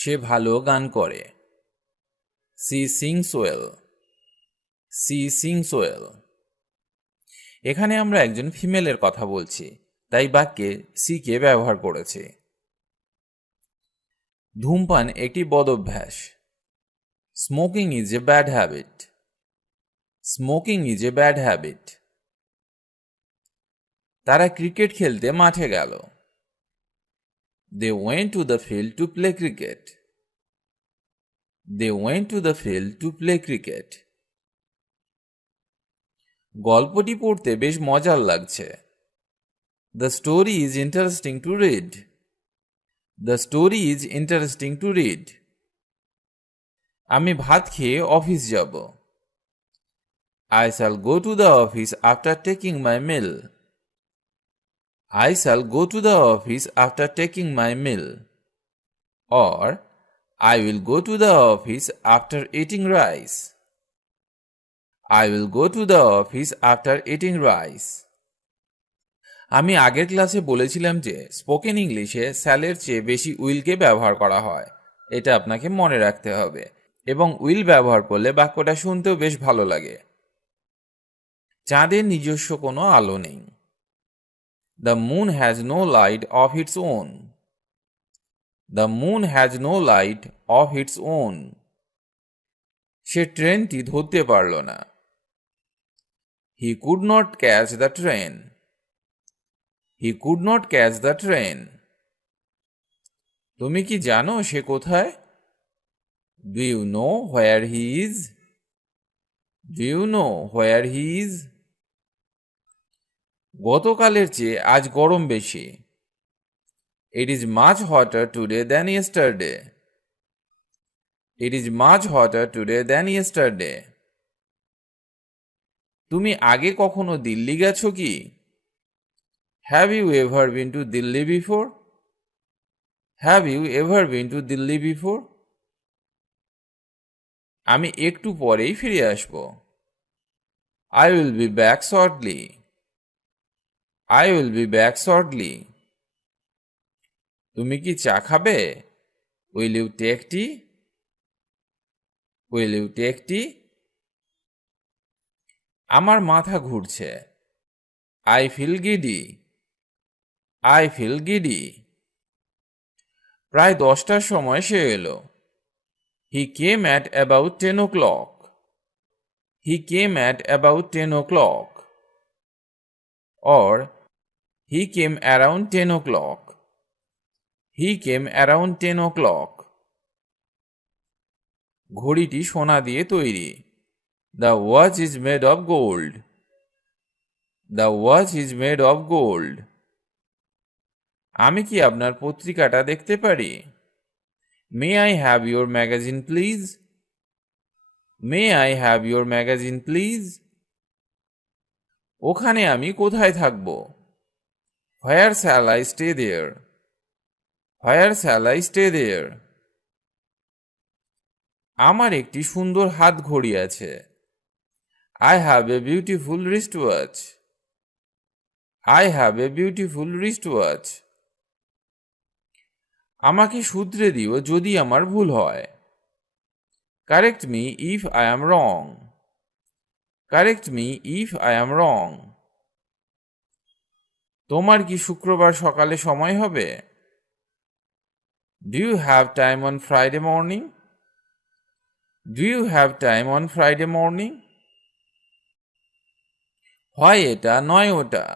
সে ভালো গান করে। She sings well. She sings well. এখানে আমরা একজন ফিমেলের কথা বলছি, তাই বাক্যে সি কে ব্যবহার করেছি। ধূমপান একটি বদঅভ্যাস। Smoking is a bad habit. Smoking is a bad habit. তারা ক্রিকেট খেলতে মাঠে গেল। They went to the field to play cricket. They went to the field to play cricket. গল্পটি পড়তে বেশ মজার লাগছে। The story is interesting to read. The story is interesting to read. আমি ভাত খেয়ে অফিস যাব। I shall go to the office after taking my meal. I shall go to the office after taking my meal. Or, I will go to the office after eating rice. I will go to the office after eating rice. আমি আগের ক্লাসে বলেছিলাম যে spoken ইংলিশে শ্যালের চেয়ে বেশি উইলকে ব্যবহার করা হয়। এটা আপনাকে মনে রাখতে হবে, এবং উইল ব্যবহার করলে বাক্যটা শুনতেও বেশ ভালো লাগে। চাঁদের নিজস্ব কোনো আলো নেই। The moon has no light of its own. The moon has no light of its own. সে ট্রেনটি ধরতে পারল না। He could not catch the train. He could not catch the train. তুমি কি জানো সে কোথায়? Do you know where he is? Do you know where he is? গতকালের চেয়ে আজ গরম বেশি। It is much hotter today than yesterday. It is much hotter today than yesterday. তুমি আগে কখনো দিল্লি গেছো কি? Have you ever been to Delhi before? Have you ever been to Delhi before? আমি একটু পরেই ফিরে আসব। I will be back shortly. I will be back shortly. তুমি কি চা খাবে? Will you take tea? Will you take tea? আমার মাথা ঘুরছে। I feel giddy. I feel giddy. প্রায় 10টার সময় সে এলো। He came at about 10 o'clock. He came at about 10 o'clock. Or, he came around 10 o'clock. He came around 10 o'clock. ঘড়িটি সোনা দিয়ে তৈরি। The watch is made of gold. The watch is made of gold. আমি কি আপনার পত্রিকাটা দেখতে পারি? May I have your magazine please? May I have your magazine please? ওখানে আমি কোথায় থাকব? Where shall I stay there? Where shall I stay there? আমার একটি সুন্দর হাত ঘড়ি আছে। I have a beautiful wristwatch. I have a beautiful wristwatch. আমাকে শুধরে দিও যদি আমার ভুল হয়। Correct me if I am wrong. Correct me if I am wrong. তোমার কি শুক্রবার সকালে সময় হবে? Do you have time on Friday morning? Do you have time on Friday morning? হয় এটা নয় ওটা।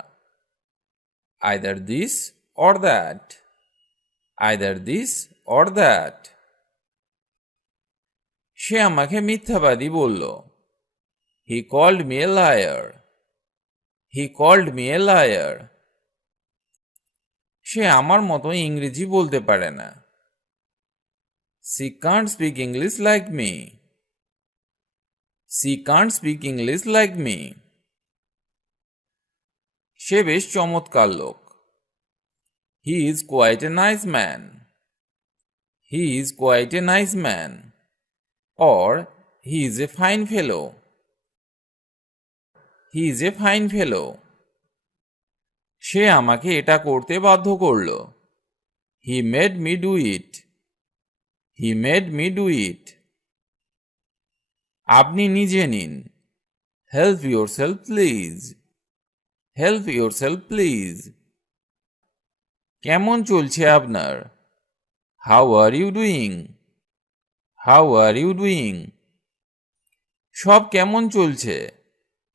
Either this or that. Either this or that. সে আমাকে মিথ্যাবাদী বলল। He called me a liar. He called me a liar. সে আমার মতো ইংরেজি বলতে পারে না। She can't speak English like me. She can't speak English like me. সে বেশ চমৎকার লোক। He is quite a nice man. He is quite a nice man. Or, he is a fine fellow. He is a fine fellow. সে আমাকে এটা করতে বাধ্য করল। He made me do it. He made me do it. আপনি নিজে নিন। Help yourself please. Help yourself please. কেমন চলছে আপনার? How are you doing? How are you doing? সব কেমন চলছে?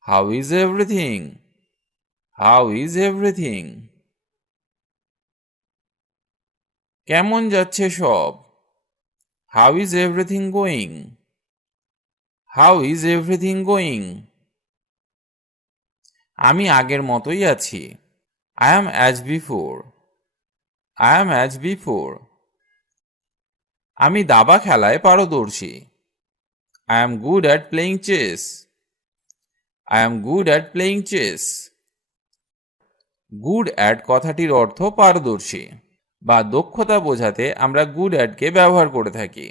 How is everything? How is everything? কেমন যাচ্ছে সব? How is everything going? How is everything going? আমি আগের মতোই আছি। I am as before. I am as before. আমি দাবা খেলায় পারদর্শী। I am good at playing chess. I am good at playing chess. Good at কথাটির অর্থ পারদর্শী বা দক্ষতা বোঝাতে আমরা good at কে ব্যবহার করে থাকি।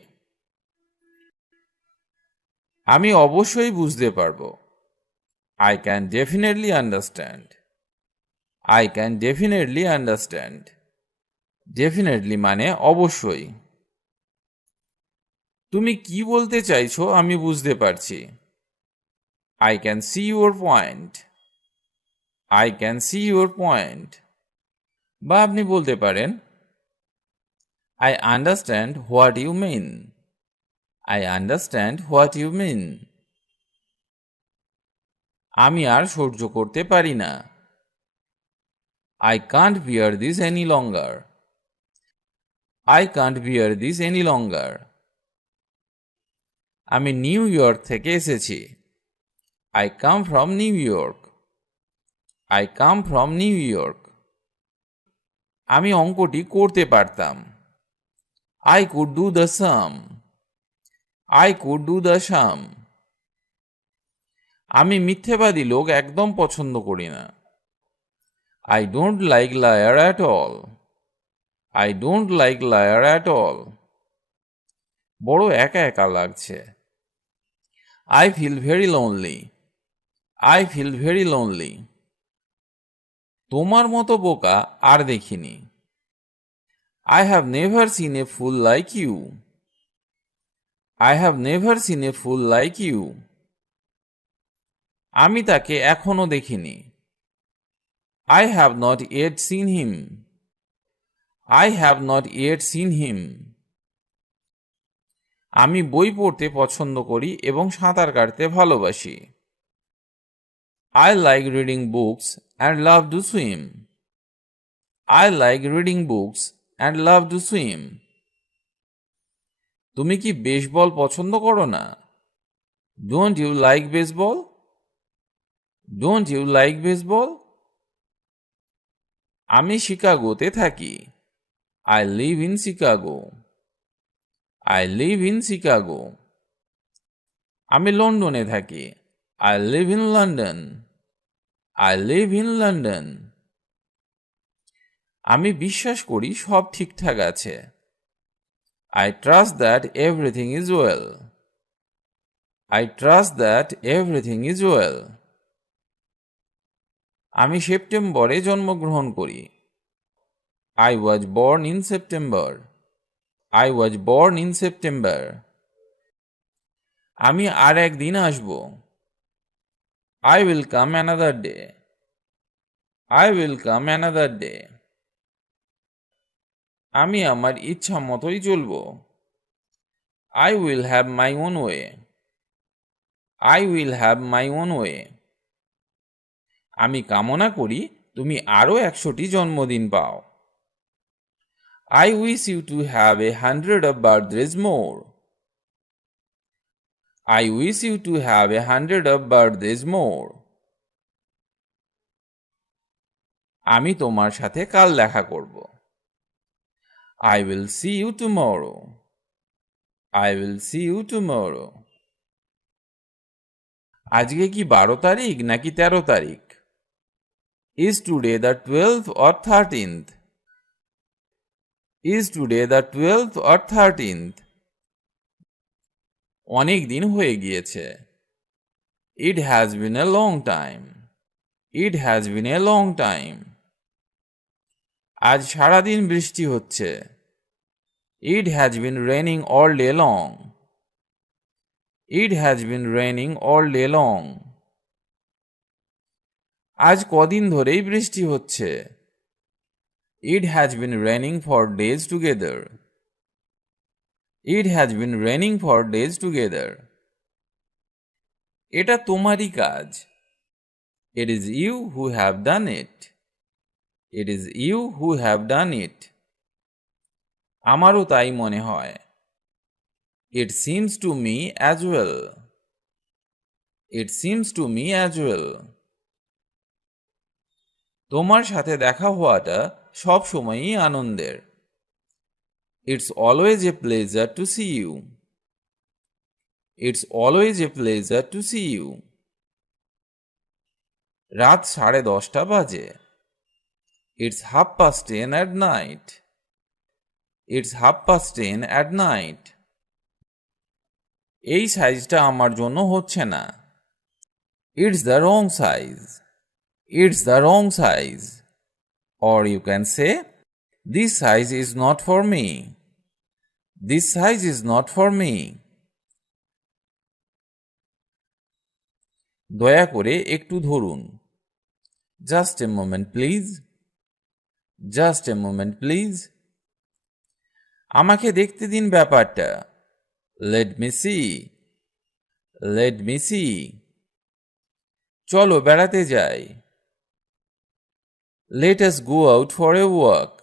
আমি অবশ্যই বুঝতে পারবো। I can definitely understand. I can definitely understand. Definitely মানে অবশ্যই। তুমি কি বলতে চাইছো আমি বুঝতে পারছি। I can see your point. I can see your point. বা আপনি বলতে পারেন I understand what you mean. I understand what you mean. আমি আর সহ্য করতে পারি না। I can't bear this any longer. I can't bear this any longer. আমি নিউ ইয়র্ক থেকে এসেছি। I come from New York. I come from New York. আমি অঙ্কটি করতে পারতাম। I could do the sum. I could do the sum. আমি মিথ্যেবাদী লোক একদম পছন্দ করি না। I don't like liar at all. I don't like liar at all. বড় একা একা লাগছে। I feel very lonely. I feel very lonely. তোমার মতো বোকা আর দেখিনি। I have never seen a fool like you. I have never seen a fool like you. আমি তাকে এখনো দেখিনি। I have not yet seen him. I have not yet seen him. আমি বই পড়তে পছন্দ করি এবং সাঁতার কাটতে ভালোবাসি। I like reading books and love to swim. I like reading books and love to swim. তুমি কি বেসবল পছন্দ করো না? Don't you like baseball? Don't you like baseball? আমি শিকাগোতে থাকি। I live in Chicago. I live in Chicago. আমি লন্ডনে থাকি। I live in London. I live in London. আমি বিশ্বাস করি সব ঠিকঠাক আছে। I trust that everything is well. I trust that everything is well. আমি সেপ্টেম্বরে জন্মগ্রহণ করি। I was born in September. I was born in September. আমি আর একদিন আসব। I will come another day. I will come another day. আমি আমার ইচ্ছা মতোই চলব। I will have my own way. I will have my own way. আমি কামনা করি তুমি আরো 100টি জন্মদিন পাও। I wish you to have 100 of birthdays more. I wish you to have 100 of birthdays more. আমি তোমার সাথে কাল দেখা করব। I will see you tomorrow. I will see you tomorrow. আজকে কি 12 তারিখ নাকি 13 তারিখ? Is today the 12th or 13th? Is today the 12th or 13th? অনেক দিন হয়ে গিয়েছে। It has been a long time. It has been a long time. আজ সারাদিন বৃষ্টি হচ্ছে। It has been raining all day long. It has been raining all day long. আজ কদিন ধরেই বৃষ্টি হচ্ছে। It has been raining for days together. It has been raining for days together. এটা তোমারই কাজ। It is you who have done it. It is you who have done it. আমারও তাই মনে হয়। It seems to me as well. It seems to me as well. তোমার সাথে দেখা হওয়াটা সব সময়ই আনন্দের। It's always a pleasure to see you. It's always a pleasure to see you. রাত 10:30 বাজে। It's 10:30 at night. It's 10:30 at night. এই সাইজটা আমার জন্য হচ্ছে না। It's the wrong size. It's the wrong size. Or you can say, this size is not for me. This size is not for me. দয়া করে একটু ধরুন। Just a moment, please. Just a moment, please. আমাকে দেখতে দিন ব্যাপারটা। Let me see. Let me see. চলো বেড়াতে যাই। Let us go out for a walk.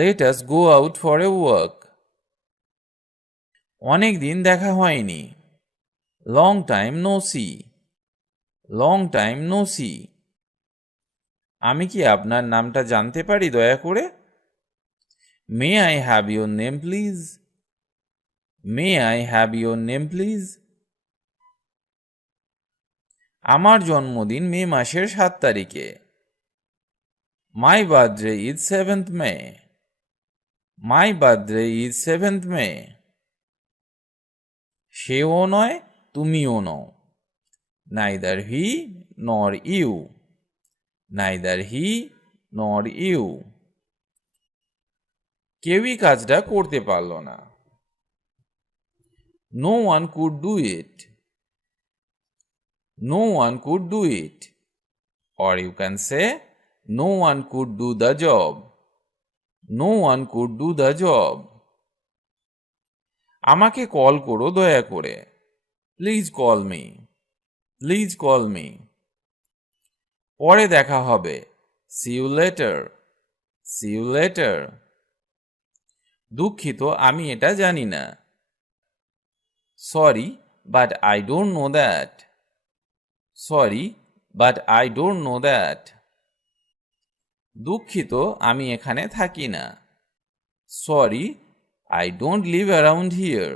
Let us go out for a walk. অনেক দিন দেখা হয়নি। Long time no see. Long time no see. আমি কি আপনার নামটা জানতে পারি দয়া করে? May I have your name, please? May I have your name, please? আমার জন্মদিন মে মাসের 7 তারিখে। My birthday is 7th May. My birthday is 7th May. সেও নয়, তুমিও নও। Neither he nor you. Neither he nor you. কেউই কাজটা করতে পারল না। No one could do it. No one could do it. Or you can say, no one could do the job. No one could do the job. আমাকে call করো দয়া করে। Please call me. Please call me. পরে দেখা হবে। See you later. See you later. দুঃখিত, আমি এটা জানি না। Sorry, but I don't know that. Sorry, but I don't know that. দুঃখিত, আমি এখানে থাকি না। Sorry, I don't live around here.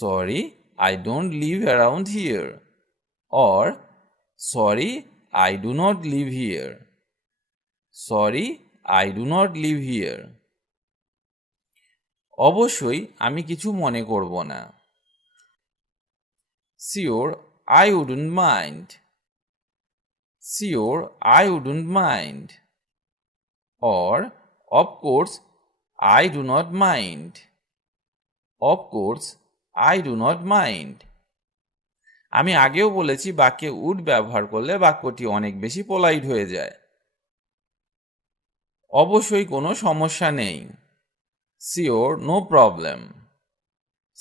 Sorry, I don't live around here. Or, sorry, I do not live here. Sorry, I do not live here. অবশ্যই আমি কিছু মনে করব না। Sure, I wouldn't mind. Sure, I wouldn't mind. Or, of course, I do not mind. Of course, I do not mind. আমি আগেও বলেছি বাক্যে উড ব্যবহার করলে বাক্যটি অনেক বেশি পোলাইট হয়ে যায়। অবশ্যই কোনো সমস্যা নেই। Sure, no problem.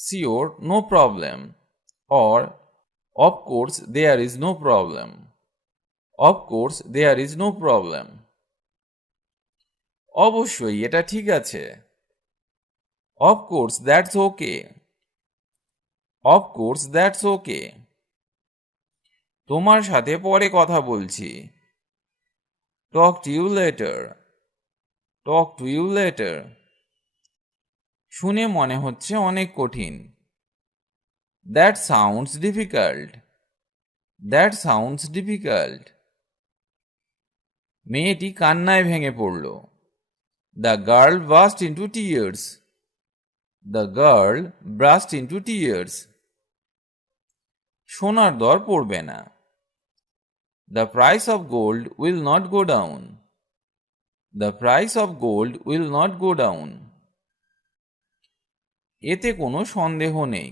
Sure, no problem. Or, of course, there is no problem. Of course, there is no problem. অবশ্যই এটা ঠিক আছে। Of course, that's okay. Of course, that's okay. তোমার সাথে পরে কথা বলছি। Talk to you later. Talk to you later. শুনে মনে হচ্ছে অনেক কঠিন। That sounds difficult. That sounds difficult. মেয়েটি কান্নায় ভেঙে পড়ল। The girl burst into tears. The girl burst into tears. সোনার দর পড়বে না। The price of gold will not go down. The price of gold will not go down. এতে কোনো সন্দেহ নেই।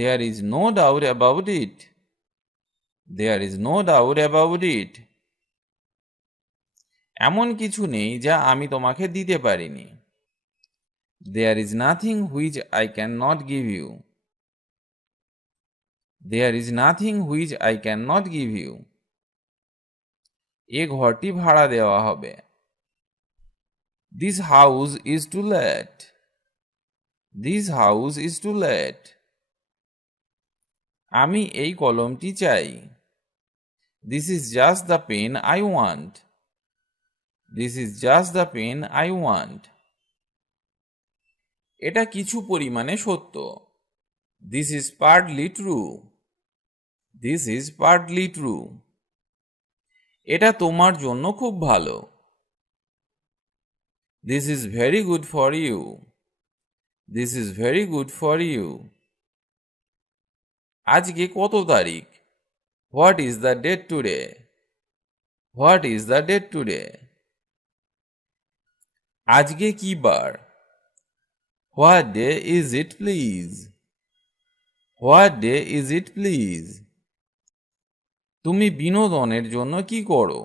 There is no doubt about it. There is no doubt about it. এমন কিছু নেই যা আমি তোমাকে দিতে পারিনি। There is nothing which I cannot give you. There is nothing which I cannot give you. এ ঘরটি ভাড়া দেওয়া হবে। This house is to let. This house is to let. আমি এই কলমটি চাই। This is just the pen I want. This is just the pen I want. এটা কিছু পরিমাণে সত্য। This is partly true. This is partly true. এটা তোমার জন্য খুব ভালো। This is very good for you. This is very good for you. আজকে কত তারিখ? What is the date today? What is the date today? আজকে কি বার? What day is it, please? What day is it, please? তুমি বিনোদনের জন্য কি করো?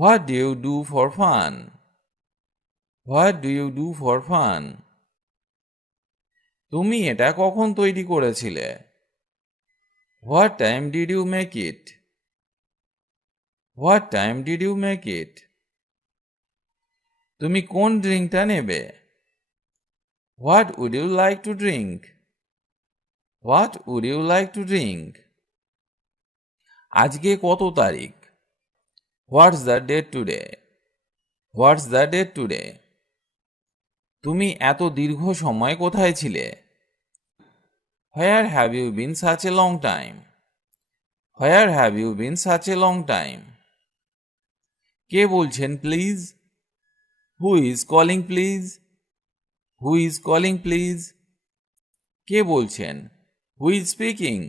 What do you do for fun? What do you do for fun? তুমি এটা কখন তৈরি করেছিলে? What time did you make it? What time did you make it? তুমি কোন ড্রিঙ্কটা নেবে? What would you like to drink? What would you like to drink? আজকে কত তারিখ? What's the date today? What's the date today? তুমি এত দীর্ঘ সময় কোথায় ছিলে? Where have you been such a long time? Where have you been such a long time? কে বলছেন please? Who is calling please? Who is calling please? কে বলছেন? Who is speaking?